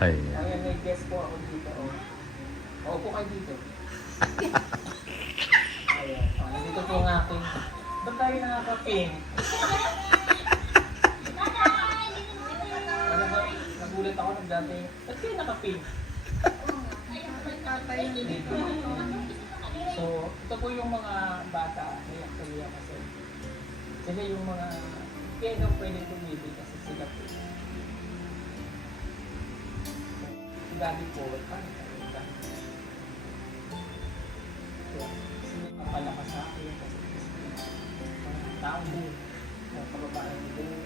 Ay, Ayan, may guest po ako dito. Oh. Opo kayo dito. Ayan. Oh, nandito po ang aking... Ba't tayo nakaka-pink? Ano ba? Nagulat ako nung dati. Ba't kayo naka-pink? Dito. So, ito po yung mga bata. May actually kasi. Sila yung mga... Kaya daw pwede tumibig kasi sila po. Daddy po, paano tayo? Kaya, sino ang palakas sa akin kasi mga tao din, mga kababae din.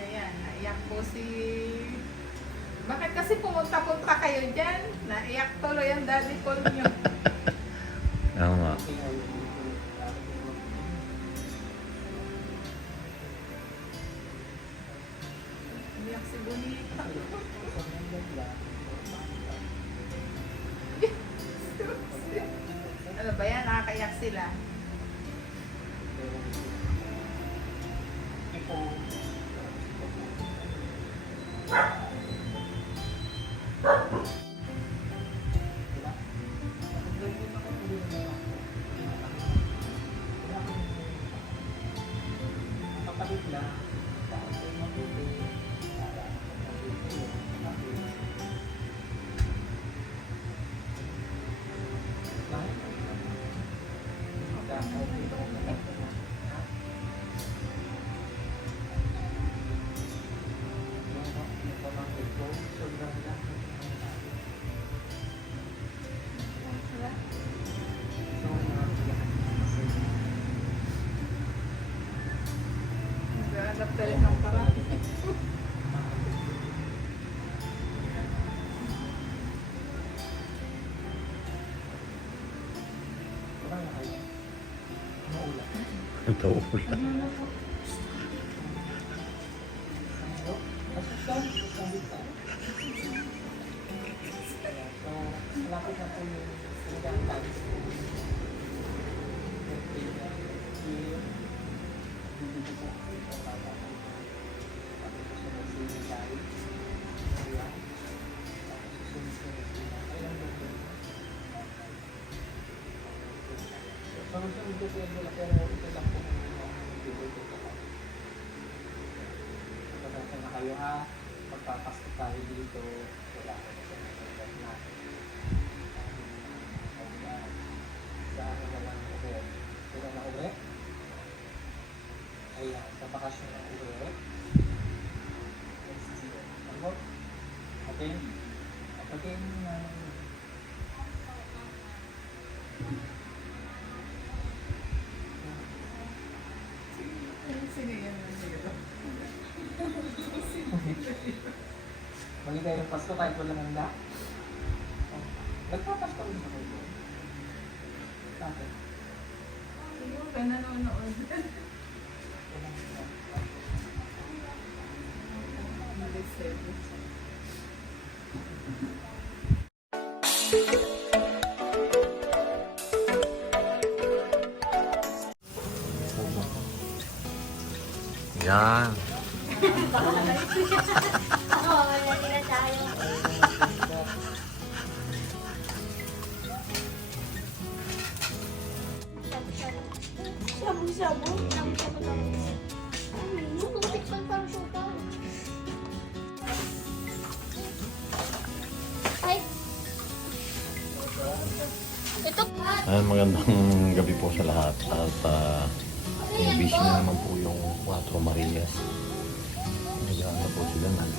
Kaya, naiyak po si... Bakit kasi pumunta-punta kayo dyan? Naiyak tuloy ang daddy Paul niyo. Ang tawul. So, gusto ko ito wala pero ito ko sa Pagkakasa na kayo ha, magpapasko tayo dito, wala ko na mga natin. Sa ano na lang uwi. Sila na uwi. Ayan, sa bakasyon na uwi. Ano? Okay? Okay, na Sino yan ang hero? Maligayang Pasko kahit walang handa. Oh. Nagpapasko rin ako doon. Bakit? Siguro ka nanonood. Yan.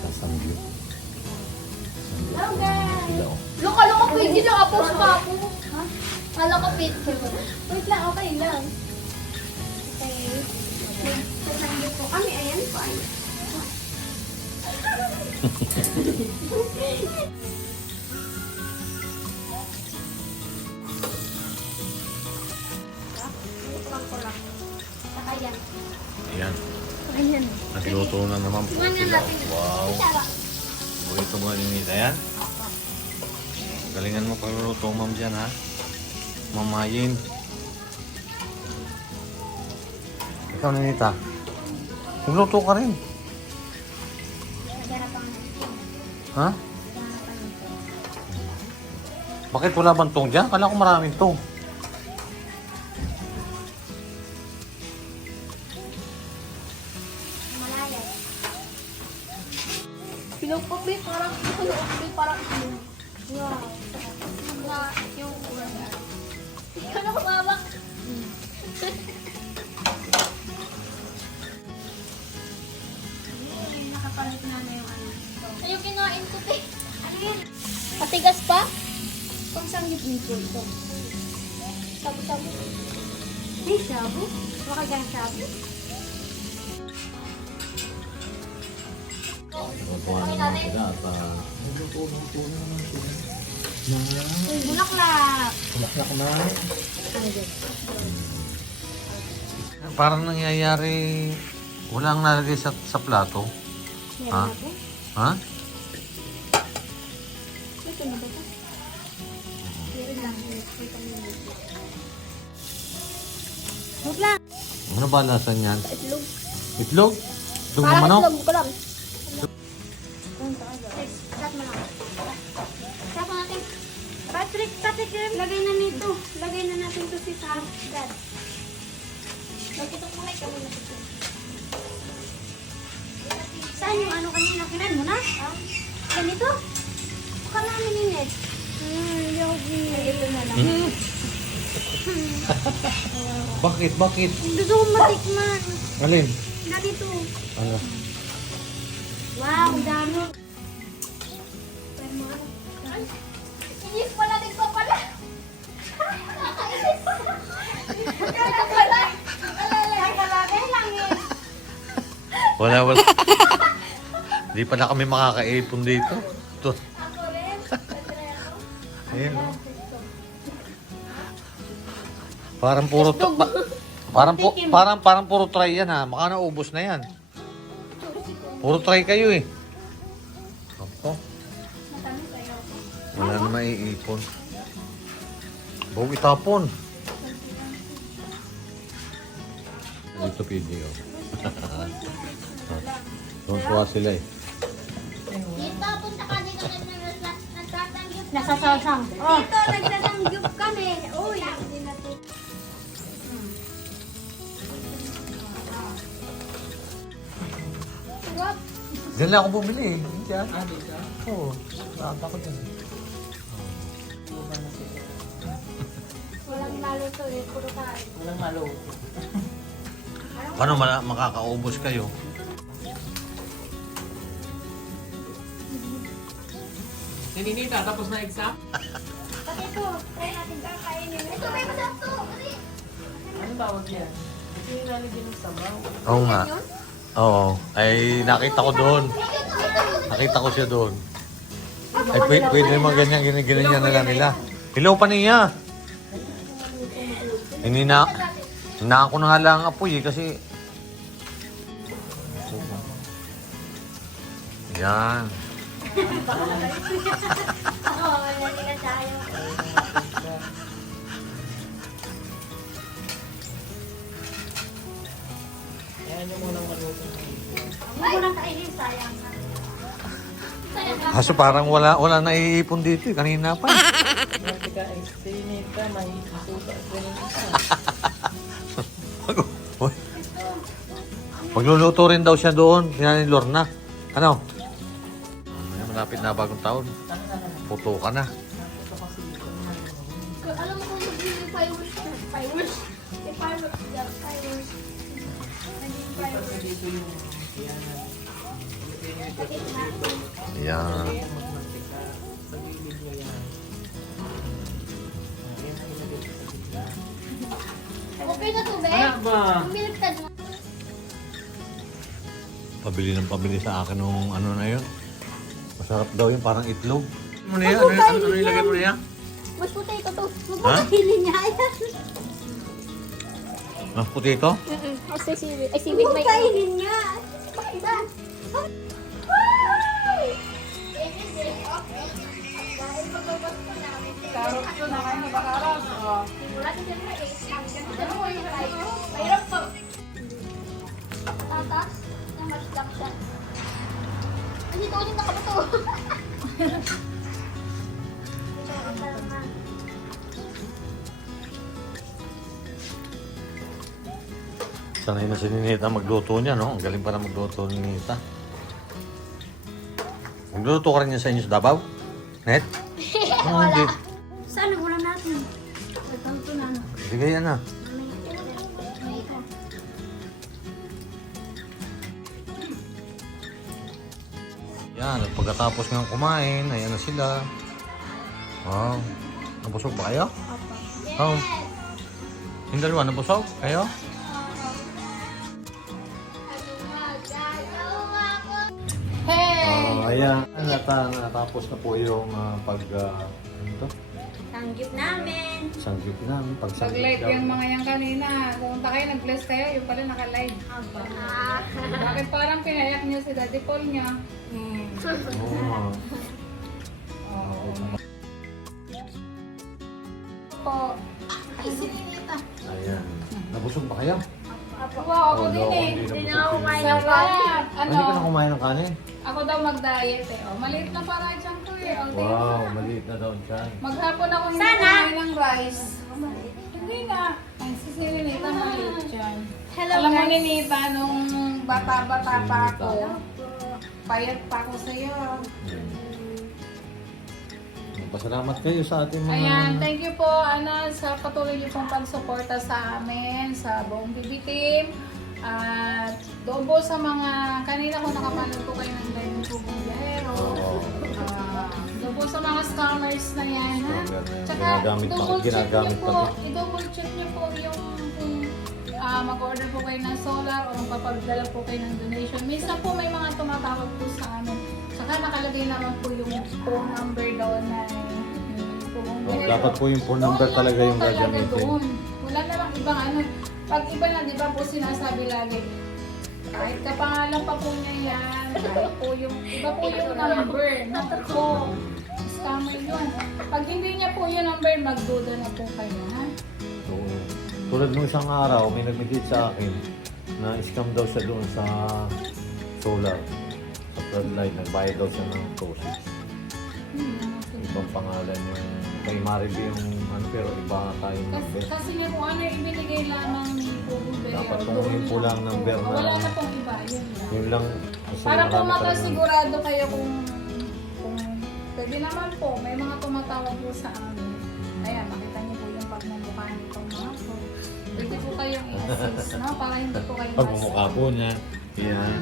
Samgyo po naman sila. Oh. Loka-loka pwede lang ako sa papo. Ha? Kala ko pwede. Wait lang, okay lang. Okay. Sasangyo po kami. Ayan po. Ayan. Tikman ko lang. Saka yan. Ayan, Ayan. nagluto na naman po sila. Wow. Burrito mo rin Ayan. Galingan mo pagluluto, ma'am, dyan ha. mamayin. Ikaw, Ninita. Magluto ka rin. Ha? Bakit wala bang tong dyan? Kala ko maraming tong. Pinupupi, parang pinupupi, parang Wow. Nga, yung Ikaw na kumabak. Nakapalit na na yung ano. Ay, yung kinain ko, te. Ano yun? Matigas pa? Pang sanggip nito ito. Sabu-sabu. Hey, sabu? Baka gang sabu? Tutuwa naman sila at uh, Uy, bulaklak. Bulaklak na. Parang nangyayari, walang nalagay sa, sa plato. Ha? Ha? Ito na ba ito? Na. Ano ba lasan yan? Itlog. Itlog? Itlog ng Parang manok? itlog ko lang. Patrick, Patrick, lagay na nito. Lagay na natin to si Sam. Dad. Magkitok mo kami na ito. Saan yung ano kanina? Kinan mo na? Ganito? Baka namin init. Hmm, yogi. Ito na lang. Hmm? Bakit? Bakit? Gusto kong matikman. Alin? Ganito. Ano? Wow, ang dami. Inis pala, nagpa pala. Nakakainis. Ito pala. Lang eh. Wala, wala. Hindi pala kami makakaipon dito. Ito. Ako rin. Ayun. Parang puro to, pa- parang pu- parang parang puro try yan ha. Baka naubos na yan. Puro try kayo eh. Ako. Wala na maiipon. Bawa itapon. Dito video. Tuntua sila eh. Dito, punta ka dito. Nagtatanggip kami. Nasasawsang. Dito, nagtatanggip kami. Uy. Diyan lang ako bumili eh. Diyan. Ah, dito. Oo. Nakanta ko dyan. Lalo to eh. Puro kain. Walang maluto. Paano mala- makakaubos kayo? Si Ninita, tapos na exam? Pati ito, try natin kakainin. Ito, may masarap to. Dali. Ano tawag yan? Ito yung lalagyan ng sabaw. Oo nga. Oo. Ay, nakita ko doon. Nakita ko siya doon. Ay, pwede, pwede naman ganyan, ganyan, ganyan nila nila. Hello pa niya. Hindi na, na ako na lang ang apoy eh, kasi... Yan. Ko. Kaso parang wala, wala na iipon dito eh, kanina pa. eh. Dati ka, eh, may isuka sa Ninita. Uy. Magluluto rin daw siya doon, yan ni Lorna. Ano? Ay, Malapit na bagong taon. Puto ka na. Alam kung naging fireworks? Fireworks? Fireworks. Fireworks. Naging fireworks. Yung. Ayan, ba? Pabili ng pabili sa akin nung ano na yun. Masarap daw yun, parang itlog. Ano na yan? Ano, ano, ano ilagay mo na yan? Mas puti ito to. Magpapahili niya. Ayan. Mas puti ito? Mm-mm. Ay, si Siwit. Ay, may... Magpapahili niya. Pakita. Dahil magbabas ko namin. Carrots yun, nakain mo ba carrots? Wala si siyempre eh. Ano mo yung fry? Mahirap po. Tatas, na mashlak siya. Kasi ito ulit nakabato. Sanay na si Ninita magluto niya, no? Ang galing pa na magluto ni Ninita. Magluluto ka rin niya sa inyo sa Davao? Net? Oh, Sige yan na. Yan, at pagkatapos nga kumain, ayan na sila. Wow. Nabusog ba kayo? Oo. Yung dalawa, nabusog? Kayo? Hey! Oh, ayan. Nata, natapos na po yung ah, pag... ah, ano to? Tanggip namin. Sanggip namin. Pag Nag-live yung mga yan kanina. Pumunta kayo, nag-bless kayo, yung pala naka-live. Ah. Bakit parang pinayak niyo si Daddy Paul niya? Hmm. Oo nga. Oo. Po. Ay, sininita. Ayan. Nabusog ba kayo? Wow, ako Oh, din no, eh. hindi na ako kumain. Ninita. Sarap. Ah, Hindi ka na Ano? kumain ng kanin? Ako daw mag-diet eh. Oh, maliit na para dyan Wow, maliit na daw dyan. Maghapon ako hindi Sana. kumain ng rice. Hindi na. Ay, si Sininita maliit dyan. Hello, Alam mo guys. ni Nita, nung bata-bata pa ako, payat pa ako sa'yo. Pasalamat kayo sa ating mga... Ayan, thank you po Ana sa patuloy niyo pong pagsuporta sa amin, sa buong BB team. At doon po sa mga, kanina ko nakapanood po kayo ng live po kong biyahero. Ah, doon po sa mga scammers na yan, ha? Na yan. Tsaka, Ginagamit pa- double check ginagamit niyo po, pati. i-double check niyo po yung kung ah, mag-order po kayo ng solar o magpapadala po kayo ng donation. Minsan po may mga tumatawag po sa amin. Saka nakalagay naman po yung phone number doon na Oh, dapat po yung phone number talaga yung gagamitin. Wala namang ibang ano. Pag iba na, di ba po sinasabi lagi, kahit kapangalan pa po niya yan, kahit po yung, iba po yung number. Naku po, scammer yun. Pag hindi niya po yung number, magduda na po kayo, ha? Oo. Tulad nung isang araw, may nag-message sa akin na scam daw siya doon sa solar. Sa floodlight, nagbayad daw siya ng proceeds. Hmm. Ibang pangalan yung kay Mariby yung ano, pero iba tayo Kasi, number. kasi niya po ano, ibinigay lamang ni. Dapat kung doon yun po lang lang number po. na- Wala na pong iba, yun lang. Yun lang. Para talagang- makasigurado kayo kung, kung pwede naman po, may mga tumatawag po sa amin. Ayan, makita niyo po yung pagmumukha niyo pang mga po. Pwede po kayong i-assist, no? Para hindi po kayo Pagmumukha po niya. Yan.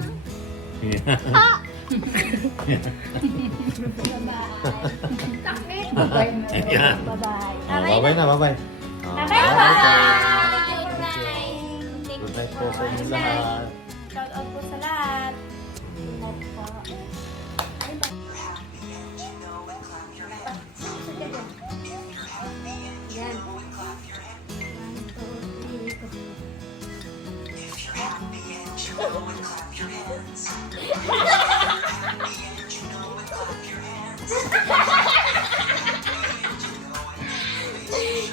Yan. Yan. Bye-bye. Oh, bye-bye na, bye-bye. Ah, Bye-bye. Night po sa inyo lahat. Shout out po sa lahat. Night po. Yan.